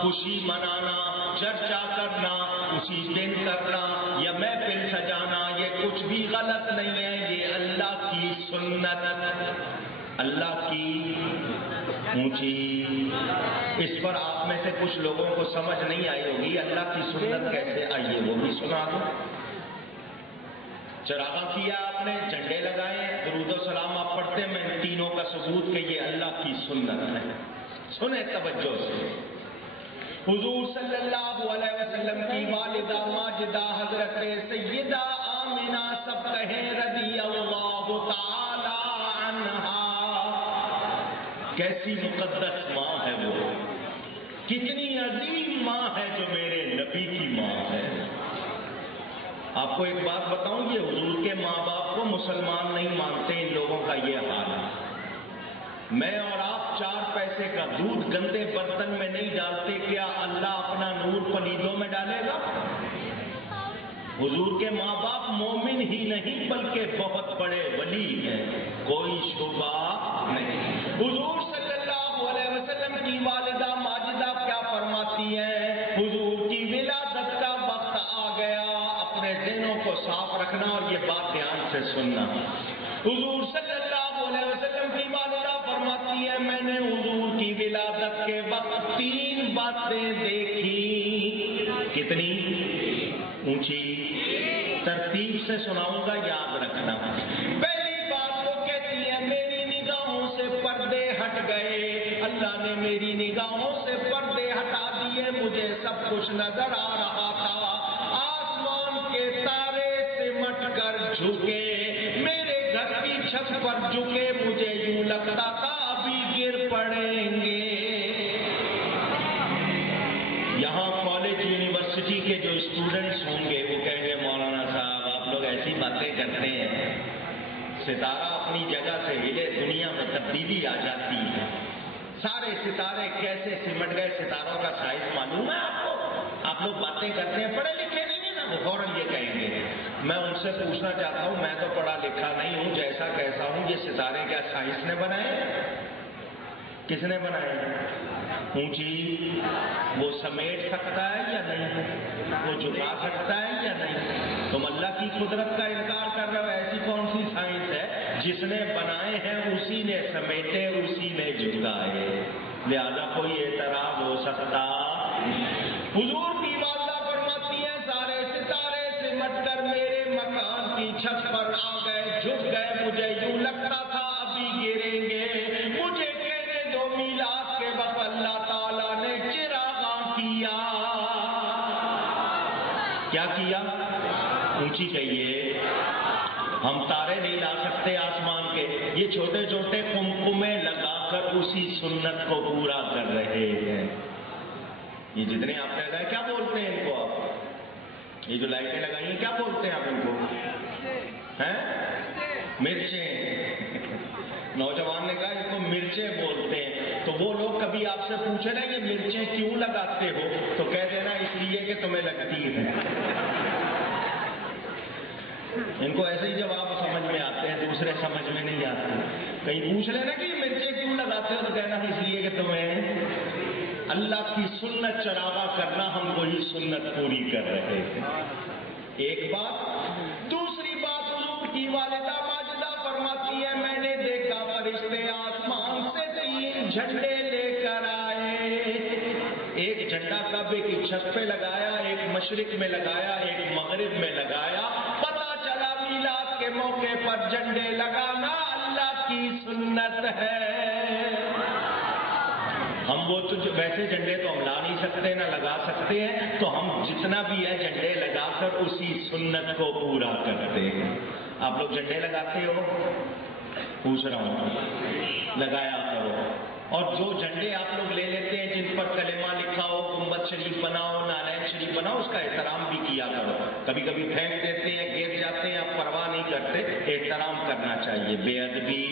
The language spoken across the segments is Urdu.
خوشی منانا، چرچا کرنا، اسی دن کرنا یا محفل سجانا، یہ کچھ بھی غلط نہیں ہے، یہ اللہ کی سنت، اللہ کی اونچی۔ اس پر آپ میں سے کچھ لوگوں کو سمجھ نہیں آئی ہوگی، اللہ کی سنت کیسے آئی ہے وہ بھی سنا دو۔ چراغاں کیا آپ نے، جھنڈے لگائے، درود و سلام آپ پڑھتے ہیں، میں ان تینوں کا ثبوت کہ یہ اللہ کی سنت ہے۔ سنیں توجہ سے، حضور صلی اللہ علیہ وسلم کی والدہ ماجدہ حضرت سیدہ آمنہ، سب کہیں رضی اللہ تعالی عنہا، کیسی مقدس ماں ہے وہ، کتنی عظیم ماں ہے جو میرے نبی کی ماں ہے۔ آپ کو ایک بات بتاؤں، یہ حضور کے ماں باپ کو مسلمان نہیں مانتے، ان لوگوں کا یہ حال ہے۔ میں اور آپ 4 پیسے کا دودھ گندے برتن میں نہیں ڈالتے، کیا اللہ اپنا نور پلیدوں میں ڈالے گا؟ حضور کے ماں باپ مومن ہی نہیں بلکہ بہت بڑے ولی ہیں، کوئی شبہ نہیں۔ حضور صلی اللہ علیہ وسلم کی والدہ ماجدہ کیا فرماتی ہیں؟ حضور کی ولادت کا وقت آ گیا، اپنے ذہنوں کو صاف رکھنا اور یہ بات دھیان سے سننا۔ حضور صلی اللہ علیہ وسلم کی والدہ فرماتی ہے، میں نے حضور کی ولادت کے وقت 3 باتیں دیکھی۔ کتنی اونچی؟ ترتیب سے سناؤں گا، یاد رکھنا۔ پہلی بات وہ کہتی ہے، میری نگاہوں سے پردے ہٹ گئے، اللہ نے میری نگاہوں سے پردے ہٹا دیے، مجھے سب کچھ نظر آ رہا تھا، آسمان کے تارے سمٹ کر جھکے، میرے گھر کی چھت پر جھکے، مجھے یوں لگتا تھا ابھی گر پڑیں گے۔ یہاں کالج یونیورسٹی کے جو اسٹوڈنٹس ہوں گے وہ کہیں گے، مولانا صاحب آپ لوگ ایسی باتیں کرتے ہیں، ستارہ اپنی جگہ سے ہلے دنیا میں تبدیلی آ جاتی ہے، سارے ستارے کیسے سمٹ گئے، ستاروں کا سائز معلوم ہے آپ کو؟ آپ لوگ باتیں کرتے ہیں، پڑھے لکھے نہیں ہیں نا، وہ فوراً یہ کہیں گے۔ میں ان سے پوچھنا چاہتا ہوں، میں تو پڑھا لکھا نہیں ہوں، جیسا کیسا ہوں، یہ ستارے کیا سائنس نے بنائے؟ کس نے بنائے؟ اونچی، وہ سمیٹ سکتا ہے یا نہیں؟ وہ جھکا سکتا ہے یا نہیں؟ تم اللہ کی قدرت کا انکار کر رہے ہو، ایسی کون سی سائنس ہے؟ جس نے بنائے ہیں اسی نے سمیٹے، اسی نے جھکائے، لہذا کوئی اعتراض ہو سکتا۔ حضور کی والدہ فرماتی ہے، سارے ستارے سمٹ کر میرے مکان کی چھت پر آ گئے، جھک گئے، مجھے یوں لگتا تھا ابھی گریں گے، مجھے کہنے دو میلاد کے وقت اللہ تعالیٰ نے چراغاں کیا۔ کیا کیا؟ اونچی کہیے۔ ہم تارے نہیں لا سکتے آسمان کے، یہ چھوٹے چھوٹے کمکمے لگا کر اسی سنت کو پورا کر رہے ہیں۔ یہ جتنے آپ نے لگائے کیا بولتے ہیں ان کو آپ؟ یہ جو لائٹیں لگائی ہیں کیا بولتے ہیں آپ ان کو؟ مرچیں۔ نوجوان نے کہا اس کو مرچیں بولتے ہیں، تو وہ لوگ کبھی آپ سے پوچھے نا کہ مرچیں کیوں لگاتے ہو، تو کہہ دینا اس لیے کہ تمہیں لگتی ہے۔ ان کو ایسے ہی جواب سمجھ میں آتے ہیں، دوسرے سمجھ میں نہیں آتے۔ کہیں پوچھ لینا کہ یہ مرچیں کیوں لگاتے ہو، تو کہنا اس لیے کہ تمہیں اللہ کی سنت چراغاں کرنا، ہم وہی سنت پوری کر رہے ہیں۔ ایک بات۔ دوسری بات، حضور کی والدہ ماجدہ فرماتی ہے، میں نے دیکھا فرشتے آسمان سے 3 جھنڈے لے کر آئے، ایک جھنڈا کعبے کی چھت پہ لگایا، ایک مشرق میں لگایا، ایک مغرب میں لگایا۔ پتہ چلا میلاد کے موقع پر جھنڈے لگانا اللہ کی سنت ہے۔ ہم وہ تو ویسے جھنڈے تو ہم لا نہیں سکتے نہ لگا سکتے ہیں، تو ہم جتنا بھی ہے جھنڈے لگا کر اسی سنت کو پورا کرتے ہیں۔ آپ لوگ جھنڈے لگاتے ہو؟ پوچھ رہا ہوں، لگایا کرو۔ اور جو جھنڈے آپ لوگ لے لیتے ہیں جن پر کلمہ لکھا ہو، گنبد شریف بنا ہو، نارائن شریف بنا ہو، اس کا احترام بھی کیا کرو۔ کبھی کبھی پھینک دیتے ہیں، گر جاتے ہیں، آپ پرواہ نہیں کرتے، احترام کرنا چاہیے، بے ادبی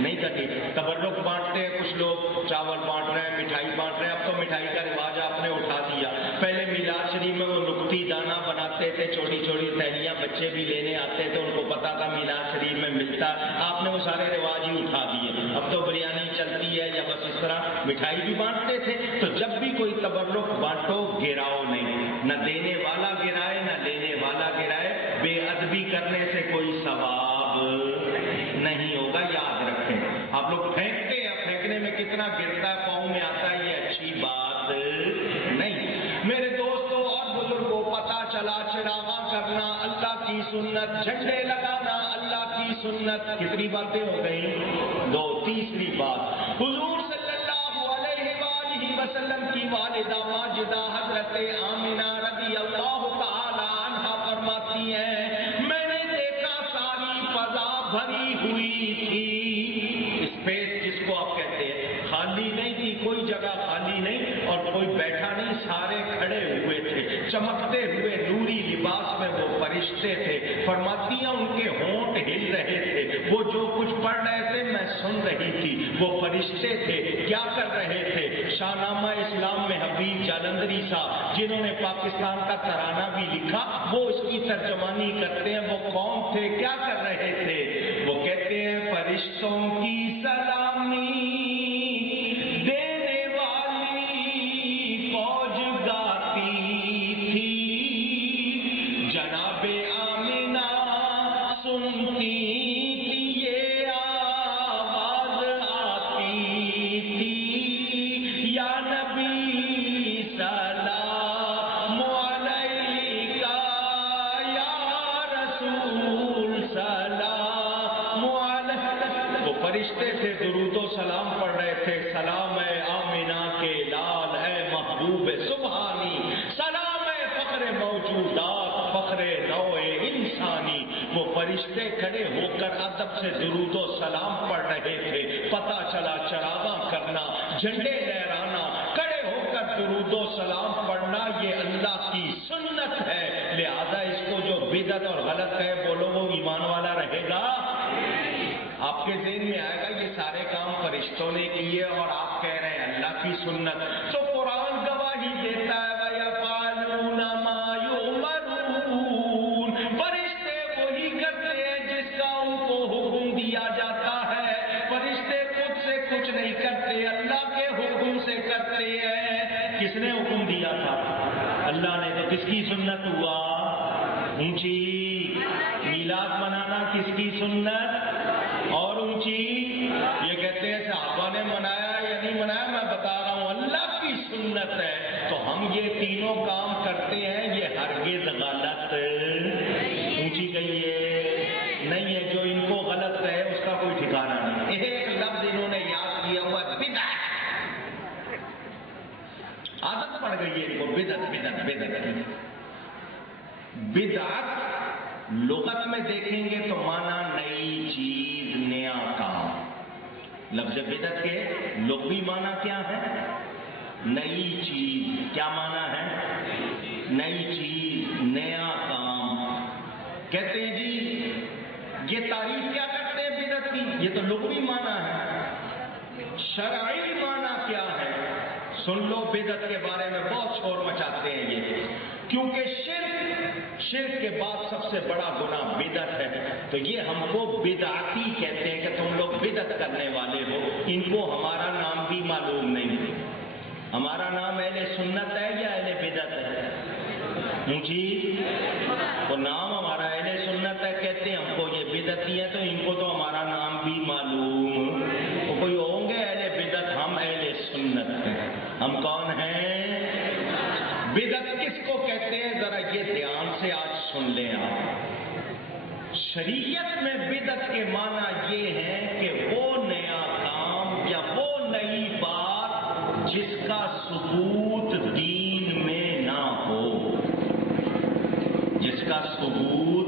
نہیں کرنی۔ تبرک بانٹتے ہیں کچھ لوگ، چاول بانٹ رہے ہیں، مٹھائی بانٹ رہے ہیں، اب تو مٹھائی کا رواج آپ نے اٹھا دیا۔ پہلے میلاد شریف میں وہ نکتی دانہ بناتے تھے چھوٹی چھوٹی تھیلیاں بچے بھی لینے آتے تھے، ان کو پتا تھا میلاد شریف میں ملتا، آپ نے وہ سارے رواج ہی اٹھا دیے۔ اب تو بریانی چلتی ہے یا بس اس طرح مٹھائی بھی بانٹتے تھے۔ تو جب بھی کوئی تبرک بانٹو گراؤ نہیں، نہ دینے والا گرائے نہ لینے والا گرائے، بے ادبی کرنے سے کوئی ثواب نہیں ہوگا، یاد رکھیں۔ آپ لوگ پھینکتے ہیں، پھینکنے میں کتنا گرتا ہے پاؤں میں آتا ہے، یہ اچھی بات نہیں۔ میرے دوستوں اور بزرگوں، پتا چلا چراغاں کرنا اللہ کی سنت، جھنڈے لگانا اللہ کی سنت۔ کتنی باتیں ہو گئی؟ دو۔ تیسری بات، حضور صلی اللہ علیہ وآلہ وسلم کی والدہ ماجدہ حضرت آمنہ رضی اللہ تعالی عنہا فرماتی ہیں، میں نے دیکھا ساری فضا بھری ہوئی تھی، اسپیس جس کو آپ کہتے ہیں، خالی نہیں تھی، کوئی جگہ خالی نہیں اور کوئی بیٹھا نہیں، سارے کھڑے ہوئے تھے، چمکتے ہوئے نوری لباس میں وہ فرشتے تھے۔ فرماتی ہیں ان کے ہونٹ ہل رہے تھے، وہ جو کچھ پڑھ رہے تھے میں سن رہی تھی۔ وہ فرشتے تھے کیا کر رہے تھے؟ شاہ نامہ اسلام میں حبیب جالندری صاحب جنہوں نے پاکستان کا ترانہ بھی لکھا، وہ اس کی ترجمانی کرتے ہیں۔ وہ کون تھے؟ کیا کر رہے تھے؟ وہ کہتے ہیں فرشتوں کی سلامی دینے والی فوج گاتی تھی، جناب آمنہ سنتی تھی، یہ آواز آتی تھی، یا نبی سلام علیکہ، یا رسول سلام علیکہ۔ وہ فرشتے تھے، درود و سلام پڑھ رہے تھے، سلام اے آمنہ کے لال، اے محبوب سبحانی، سلام اے فخر موجودات، فخر نوع انسانی۔ وہ فرشتے کھڑے ہو کر ادب سے درود و سلام پڑھ رہے تھے۔ پتہ چلا چراغاں کرنا، جھنڈے لہرانا، کھڑے ہو کر درود و سلام پڑھنا یہ اللہ کی سنت ہے۔ لہذا اس کو جو بدعت اور غلط کہے بولو وہ ایمان والا رہے گا؟ آپ کے ذہن میں آئے گا یہ سارے کام فرشتوں نے کیے اور آپ کہہ رہے ہیں اللہ کی سنت۔ تو قرآن گواہی دیتا ہے وَيَفْعَلُونَ مَا يُؤْمَرُونَ، فرشتے وہی کرتے ہیں جس کا ان کو حکم دیا جاتا ہے۔ فرشتے خود سے کچھ نہیں کرتے، اللہ کے حکم سے کرتے ہیں۔ کس نے حکم دیا تھا؟ اللہ نے۔ تو کس کی سنت ہوا؟ اونچی۔ میلاد منانا کس کی سنت؟ اور اونچی۔ یہ کہتے ہیں صحابہ نے منایا یا نہیں منایا، میں بتا رہا ہوں اللہ کی سنت ہے۔ تو ہم یہ تینوں کام کرتے ہیں، یہ ہرگز غلط اونچی کہیے نہیں ہے۔ جو ان کو غلط کہے اس کا کوئی ٹھکانہ نہیں۔ ایک لفظ انہوں نے یاد کیا ہوا بدعت، عادت پڑ گئی ہے ان کو، بدعت بدعت بدعت۔ بدعت لغت میں دیکھیں گے تو مانا نئی چیز، نیا کام۔ لفظ بدعت کے لغوی معنی کیا ہے؟ نئی چیز۔ کیا معنی ہے؟ نئی چیز، نیا کام۔ کہتے ہیں جی یہ تعریف کیا کرتے ہیں بدعت کی؟ یہ تو لغوی معنی ہے۔ شرعی معنی کیا ہے؟ سن لو، بدعت کے بارے میں بہت شور مچاتے ہیں یہ، کیونکہ شرک کے بعد سب سے بڑا گناہ بدعت ہے۔ تو یہ ہم کو بدعتی کہتے ہیں کہ تم لوگ بدعت کرنے والے ہو۔ ان کو ہمارا نام بھی معلوم نہیں۔ ہمارا نام اہل سنت ہے یا اہل بدعت ہے؟ جی وہ نام ہمارا اہل سنت ہے، کہتے ہیں ہم کو یہ بدعتی ہے، تو ان کو تو ہمارا نام بھی معلوم۔ وہ کوئی ہوں گے اہل بدعت، ہم اہل سنت ہیں۔ ہم کون ہیں؟ بدعت کس کو کہتے ہیں؟ ذرا یہ دھیان سے آج سن لیں آپ۔ شریعت میں بدعت کے معنی یہ ہے کہ وہ نیا کام یا وہ نئی بات جس کا ثبوت دین میں نہ ہو، جس کا ثبوت